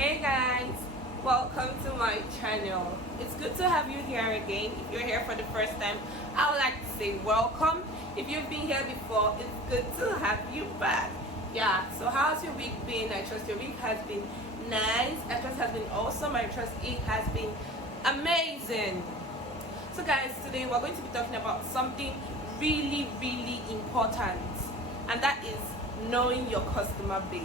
Hey guys, welcome to my channel. It's good to have you here again. If you're here for the first time, I would like to say welcome. If you've been here before, it's good to have you back. Yeah, so how's your week been? I trust your week has been nice. I trust it has been awesome. I trust it has been amazing. So guys, today we're going to be talking about something really important, and that is knowing your customer base.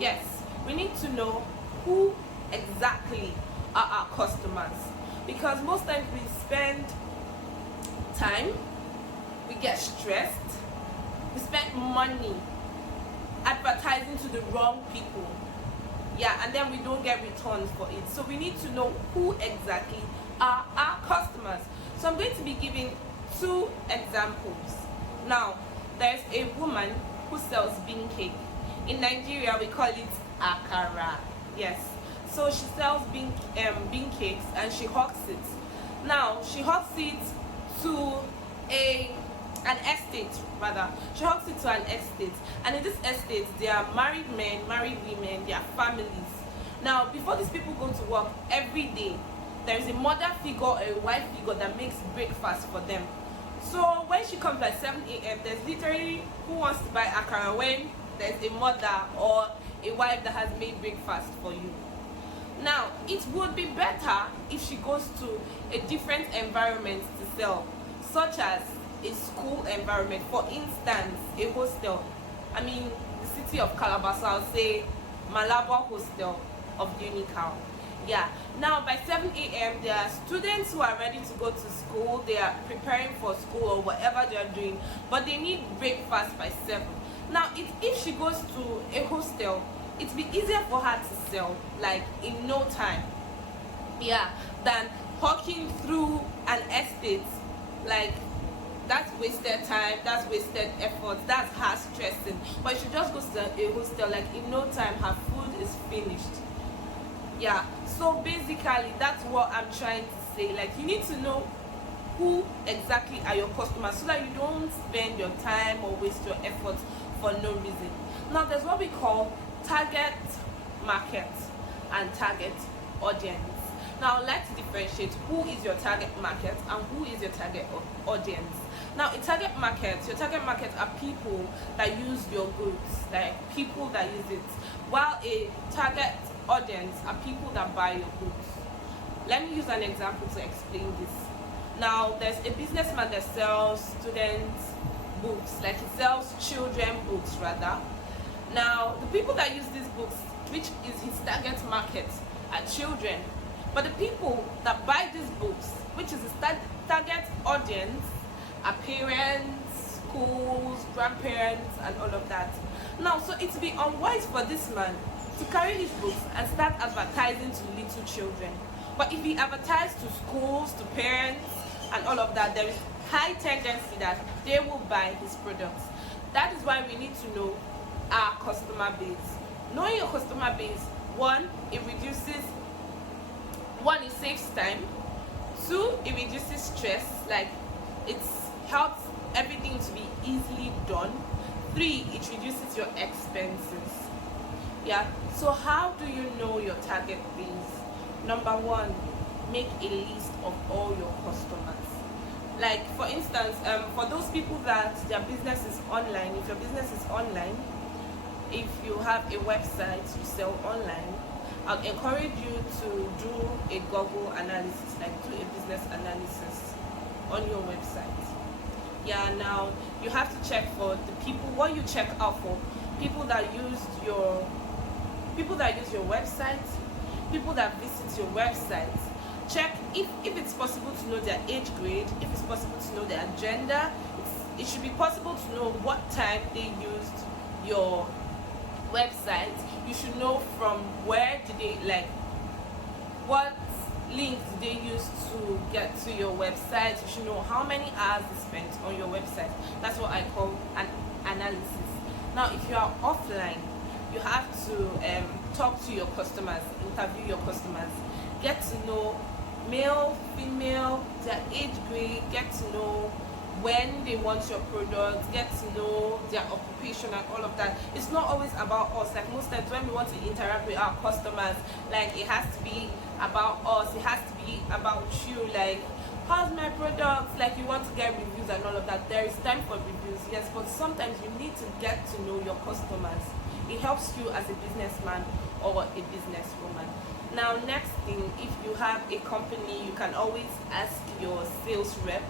Yes, we need to know who exactly are our customers, because most times we spend time, we get stressed, we spend money advertising to the wrong people, and then we don't get returns for it. So we need to know who exactly are our customers. So I'm going to be giving two examples. Now, there's a woman who sells bean cake. In Nigeria, we call it akara. Yes. So she sells bean cakes, and she hawks it. Now, she hawks it to an estate, rather. She hawks it to an estate. And in this estate, there are married men, married women, there are families. Now, before these people go to work every day, there is a mother figure or a wife figure that makes breakfast for them. So when she comes at 7 a.m., there's literally who wants to buy akara when there's a mother or a wife that has made breakfast for you. Now, it would be better if she goes to a different environment to sell, such as a school environment, for instance, a hostel. I mean, the city of Calabar, I'll say Malabo Hostel of Unical. Yeah. Now, by 7 a.m., there are students who are ready to go to school. They are preparing for school or whatever they are doing, but they need breakfast by 7. Now, if she goes to a hostel, it'd be easier for her to sell, like, in no time, than hawking through an estate. Like, that's wasted time, that's wasted effort, that's her stressing. But if she just goes to a hostel, like, in no time, her food is finished. Yeah, so basically, that's what I'm trying to say. Like, you need to know who exactly are your customers, so that you don't spend your time or waste your effort for no reason. Now, there's what we call target market and target audience. Now, let's differentiate who is your target market and who is your target audience. Now, in target market, your target market are people that use your goods, like people that use it, while a target audience are people that buy your goods. Let me use an example to explain this. Now, there's a businessman that sells students books, like he sells children books rather. Now, the people that use these books, which is his target market, are children. But the people that buy these books, which is his target audience, are parents, schools, grandparents, and all of that. Now, so it's be unwise for this man to carry his books and start advertising to little children. But if he advertises to schools, to parents, and all of that, there is high tendency that they will buy his products. That is why we need to know our customer base. Knowing your customer base, it saves time. 2, it reduces stress, like it helps everything to be easily done. 3, it reduces your expenses. So how do you know your target base? Number 1, make a list of all your customers. Like, for instance, for those people that their business is online, if your business is online, if you have a website you sell online, I'll encourage you to do a Google analysis, like do a business analysis on your website. Now you have to check for the people. What you check out for: people that use your website, people that visit your website. Check if it's possible to know their age grade, if it's possible to know their gender. It should be possible to know what time they used your website. You should know from where did they, like, what link did they use to get to your website. You should know how many hours they spent on your website. That's what I call an analysis. Now, if you are offline, you have to talk to your customers, interview your customers, get to know male, female, their age grade, get to know when they want your product, get to know their occupation and all of that. It's not always about us. Like most times when we want to interact with our customers, like it has to be about us, it has to be about you, like how's my product, like you want to get reviews and all of that. There is time for reviews, yes, but sometimes you need to get to know your customers. It helps you as a businessman or a businesswoman. Now, next thing, if you have a company, you can always ask your sales rep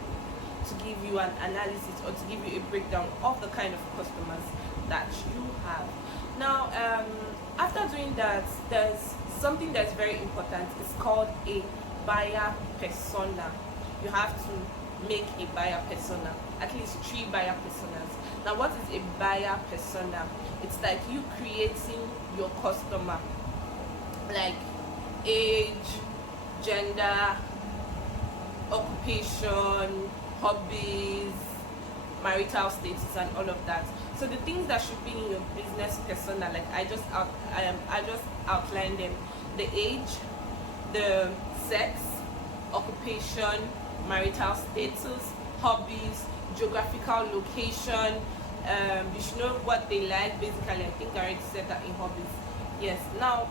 to give you an analysis or to give you a breakdown of the kind of customers that you have. Now, after doing that, there's something that's very important. It's called a buyer persona. You have to make a buyer persona, at least 3 buyer personas. Now, what is a buyer persona? It's like you creating your customer, like age, gender, occupation, hobbies, marital status, and all of that. So the things that should be in your business persona, like I just outlined them: the age, the sex, occupation, marital status, hobbies, geographical location. You should know what they like. Basically, I think I already said that in hobbies. Yes. Now,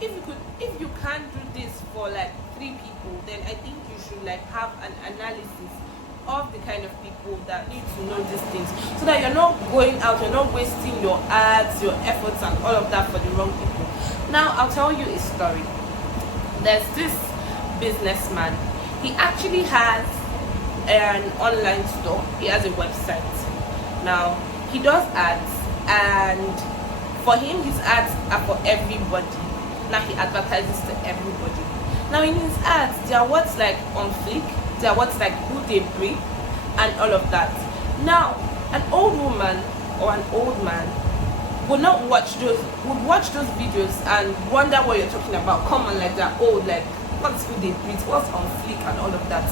if you can't do this for like 3 people, then I think you should like have an analysis of the kind of people that need to know these things, so that you're not going out, you're not wasting your ads, your efforts, and all of that for the wrong people. Now, I'll tell you a story. There's this businessman. He actually has an online store. He has a website. Now, he does ads, and for him, his ads are for everybody. Now, he advertises to everybody. Now, in his ads, there are what's like on fleek, there are what's like who they breed, and all of that. Now, an old woman or an old man would watch those videos and wonder what you're talking about. Come on, like they're old, like what's who they breed, what's on fleek, and all of that.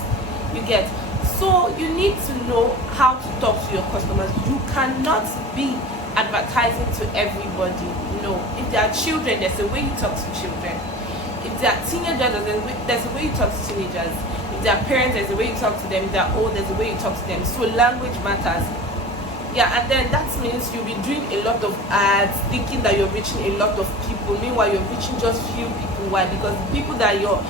You get. So you need to know how to talk to your customers. You cannot be advertising to everybody. No. If they are children, there's a way you talk to children. If they are teenagers, there's a way you talk to teenagers. If they are parents, there's a way you talk to them. If they are old, there's a way you talk to them. So language matters. Yeah, and then that means you'll be doing a lot of ads, thinking that you're reaching a lot of people. Meanwhile, you're reaching just few people. Why? Because the people that you're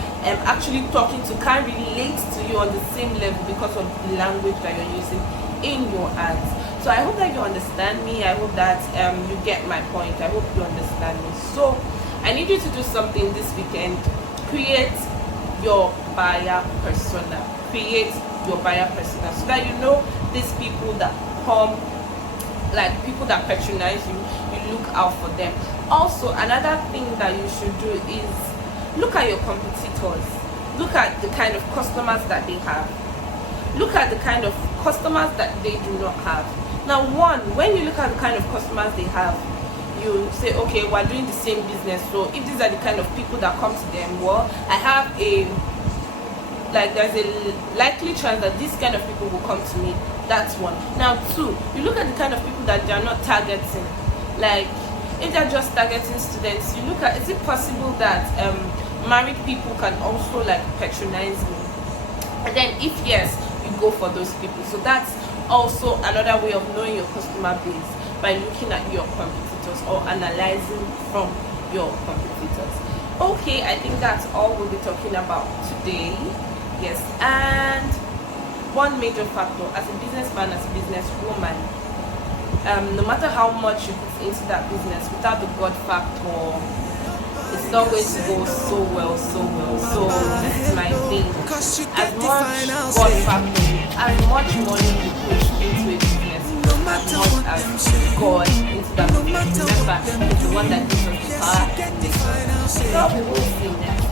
actually talking to can't relate to you on the same level because of the language that you're using in your ads. So I hope that you understand me. I hope that you get my point. I hope you understand me. So I need you to do something this weekend. Create your buyer persona. Create your buyer persona so that you know these people that come, like people that patronize you, you look out for them. Also, another thing that you should do is look at your competitors. Look at the kind of customers that they have. Look at the kind of customers that they do not have. Now, when you look at the kind of customers they have, you say, okay, we're doing the same business. So if these are the kind of people that come to them, well, there's a likely chance that this kind of people will come to me. That's one. Now, 2, you look at the kind of people that they are not targeting. Like, if they're just targeting students, you look at, is it possible that married people can also like patronize me? And then if yes, you go for those people. So that's also another way of knowing your customer base, by looking at your competitors or analyzing from your competitors. Okay, I think that's all we'll be talking about today. Yes, and one major factor as a businessman, as a businesswoman, no matter how much you put into that business, without the God factor, it's not going to go so well. So this is my thing. As much God factor, as much money you put into a business, as much as God into that business. Remember, it's the one that gives us the power. So we will see next.